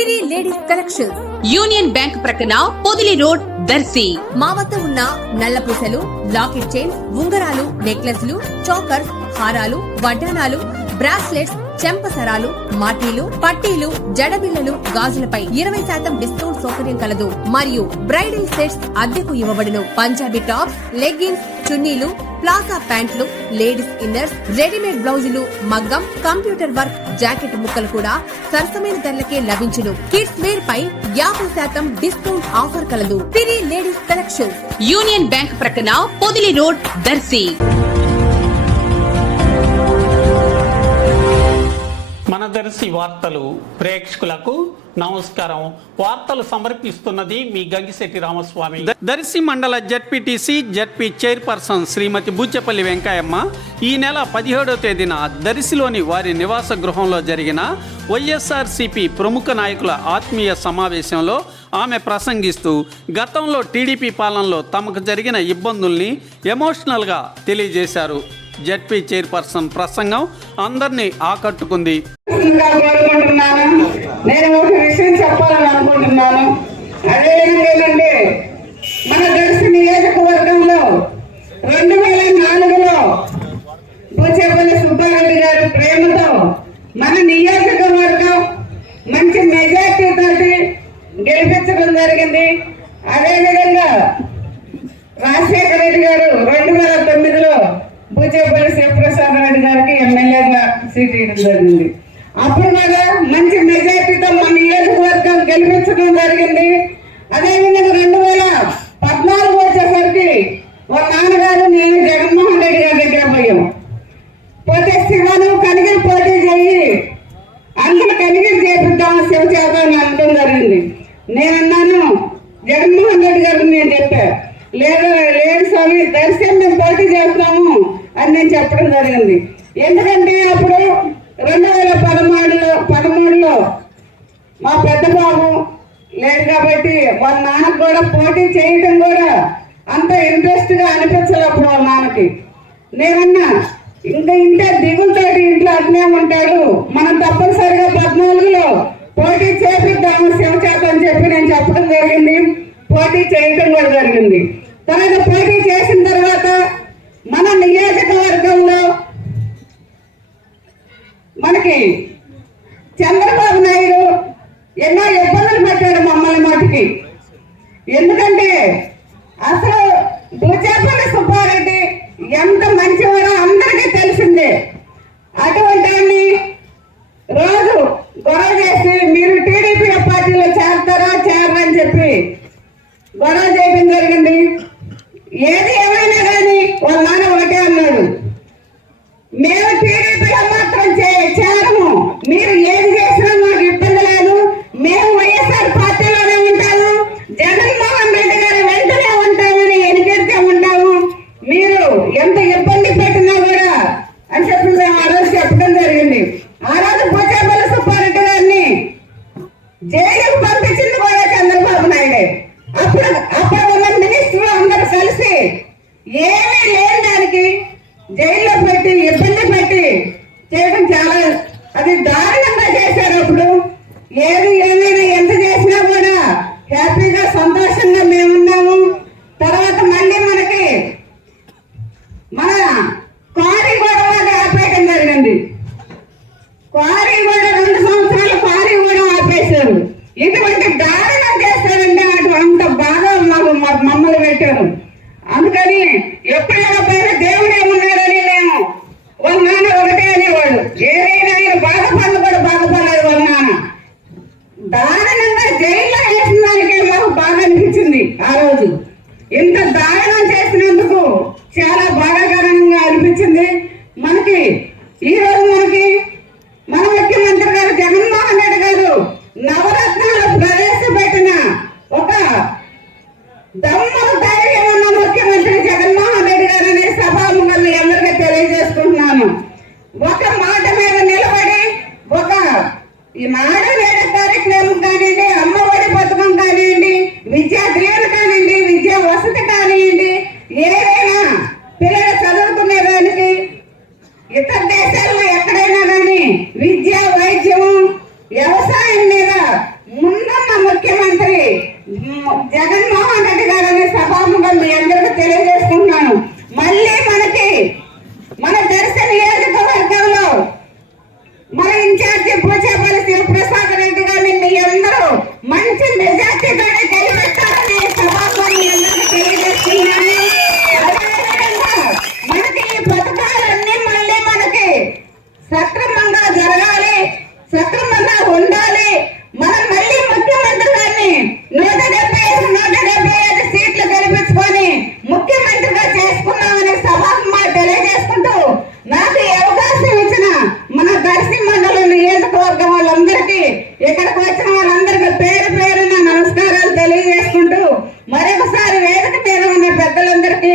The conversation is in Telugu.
సిరి లేడీస్ కలెక్షన్ యూనియన్ బ్యాంక్ ప్రక్కన పొదిలి రోడ్ దర్శి. మా వద్ద ఉన్న నల్ల పూసలు, లాకెట్ చైన్స్, ఉంగరాలు, నెక్లెస్లు, చోకర్స్, హారాలు, వడ్డానాలు, బ్రాస్లెట్స్, చెంపసరాలు, మాటీలు, పట్టీలు, జడబిళ్లలు, గాజులపై 20% డిస్కౌంట్ సౌకర్యం కలదు. మరియు బ్రైడల్ సెట్స్ అద్దెకు ఇవ్వబడును. పంజాబీ టాప్స్, లెగ్గిన్స్, చున్నీలు, ప్లాజా ప్యాంట్లు, లేడీస్ ఇన్నర్స్, రెడీమేడ్ బ్లౌజులు, మగ్గం, కంప్యూటర్ వర్క్, జాకెట్ ముక్కలు కూడా సరసమైన ధరలకే లభించును. కిడ్స్ వేర్ పై 50% డిస్కౌంట్ ఆఫర్ కలదు. సిరి లేడీస్ కలెక్షన్, యూనియన్ బ్యాంక్ ప్రక్కన పొదిలి రోడ్ దర్శి. మన దర్శి వార్తలు ప్రేక్షకులకు నమస్కారం. వార్తలు సమర్పిస్తున్నది మీ గంగిశెట్టి రామస్వామి. దర్శి మండల జడ్పీటీసీ జడ్పీ చైర్పర్సన్ శ్రీమతి బుచ్చపల్లి వెంకయ్యమ్మ ఈ నెల 17వ తేదీన దర్శిలోని వారి నివాస గృహంలో జరిగిన వైఎస్ఆర్సీపీ ప్రముఖ నాయకుల ఆత్మీయ సమావేశంలో ఆమె ప్రసంగిస్తూ గతంలో టీడీపీ పాలనలో తమకు జరిగిన ఇబ్బందుల్ని ఎమోషనల్గా తెలియజేశారు. జడ్పీ చైర్పర్సన్ ప్రసంగం అందరినీ ఆకట్టుకుంది. నేను ఒక విషయం చెప్పాలని అనుకుంటున్నాను. అదేంటంటే మన దర్శి నియోజకవర్గంలో 2004లో బూచేపల్లి సుబ్బారెడ్డి గారి ప్రేమతో మన నియోజకవర్గం మంచి మెజార్టీ తోటి గెలిపించడం జరిగింది. అదేవిధంగా రాజశేఖర రెడ్డి గారు 2009లో బూచేపల్లి శివప్రసాద్ రెడ్డి గారికి ఎమ్మెల్యేగా సీట్ ఇవ్వడం జరిగింది. అప్పుడు కూడా మంచి మెజార్టీతో మన నియోజకవర్గం గెలిపించడం జరిగింది. అదేవిధంగా 2014 వచ్చేసరికి వాళ్ళ నాన్నగారు నేను జగన్మోహన్ రెడ్డి గారి దగ్గర పోతే శివను కనిగిరి పోటీ చేయి, అందరూ కనిగిరి చేపిద్దాం శివ చేత అని అనడం జరిగింది. నేనన్నాను జగన్మోహన్ రెడ్డి గారికి నేను చెప్పా, లేదు స్వామి దర్శనం మేము పోటీ చేస్తాము అని నేను చెప్పడం జరిగింది. ఎందుకంటే అప్పుడు 2013లో మా పెద్ద బాబు లేదు కాబట్టి వాళ్ళ నాన్నకు కూడా పోటీ చేయటం కూడా అంత ఇంట్రెస్ట్ గా అనిపించలేదు అప్పుడు వాళ్ళ నాన్నకి. నేనన్నా ఇంకా ఇంటే దిగులతోటి ఇంట్లో అట్నే ఉంటాడు, మనం తప్పనిసరిగా 14లో పోటీ చేపిద్దాము శివచేత అని చెప్పి నేను చెప్పడం జరిగింది. పోటీ చేయటం కూడా జరిగింది. తర్వాత పోటీ చేసిన తర్వాత మన నియోజకవర్గంలో మనకి చంద్రబాబు నాయుడు ఎన్నో ఇబ్బందులు పెట్టాడు మమ్మల్ని మటుకి. ఎందుకంటే అసలు బూచేపల్లి సుబ్బారెడ్డి ఎంత మంచివాడో అందరికీ తెలిసిందే. అటువంటి రోజు గొడవ చేసి మీరు టీడీపీ పార్టీలో చేరతారా చేరరా అని చెప్పి గొడవ చేయడం జరిగింది. ఏది ఏమైనా కానీ వాళ్ళ నాన్న ఒకటే అన్నాడు, మేము టీడీపీలో మాత్రం చేరము, మీరు ఏది చేసినా మాకు ఇబ్బంది లేదు, మేము వైఎస్ఆర్ పార్టీలోనే ఉంటాము, జగన్మోహన్ రెడ్డి గారి వెంటనే ఉంటామని ఎన్నికడితే ఉంటాము, మీరు ఎంత ఇబ్బంది పెట్టినా కూడా అని చెప్పి మేము ఆ రోజు చెప్పడం జరిగింది. ఆ రోజు బూచేపల్లి సుబ్బారెడ్డి గారిని జైలుకు పంపించింది కూడా చంద్రబాబు నాయుడే. అప్పుడు ఉన్న మినిస్టర్లు అందరూ కలిసి ఏమీ లేని దానికి జైల్లో పెట్టి ఇబ్బంది పెట్టి చేయడం చాలా అది దారుణంగా చేశారు. అప్పుడు ఏమైనా ఎంత చేసినా కూడా హ్యాపీగా సంతోషంగా మేమున్నాము. తర్వాత మళ్ళీ మనకి మన క్వారీ కూడా ఆపేయడం జరిగింది. క్వారీ కూడా 2 సంవత్సరాలు క్వారీ కూడా ఆపేశారు. ఇటువంటి దారుణం చేస్తారంటే అంత బాగా మాకు మమ్మల్ని పెట్టారు. అందుకని ఎప్పుడైనా పైన దేవుడే ఉన్నాడని మేము వాళ్ళ నాన్న ఒకటే అనేవాడు. ఏదైనా ఆయన బాధపడలు కూడా బాధపడలేదు వాళ్ళ నాన్న. దారుణంగా జైల్లో వేసిన దానికే మాకు బాగా అనిపించింది. ఆ రోజు ఇంత దారుణం చేసినందుకు చాలా బాధాకరంగా అనిపించింది మనకి. ఈ రోజు మనకి మన ముఖ్యమంత్రి గారు జగన్మోహన్ రెడ్డి గారు నవరత్నాలు ప్రవేశపెట్టిన ఒక దమ్ము ధైర్యం ఉన్న ముఖ్యమంత్రి జగన్మోహన్ రెడ్డి గారని సభాముఖంగా అందరికీ తెలియజేసుకుంటున్నాను. ఒక మాట మీద నిలబడి ఒక ఈ నాడు నేడు కార్యక్రమం కానివ్వండి, అమ్మఒడి పథకం కానివ్వండి, విద్యా దీవెన కానివ్వండి, విద్యా వసతి కానివ్వండి, ఏదైనా పిల్లలు చదువుకునే దానికి ఇతర దేశాల్లో ఎక్కడైనా కానీ మరొకసారి వేదిక మీద ఉన్న పెద్దలందరికీ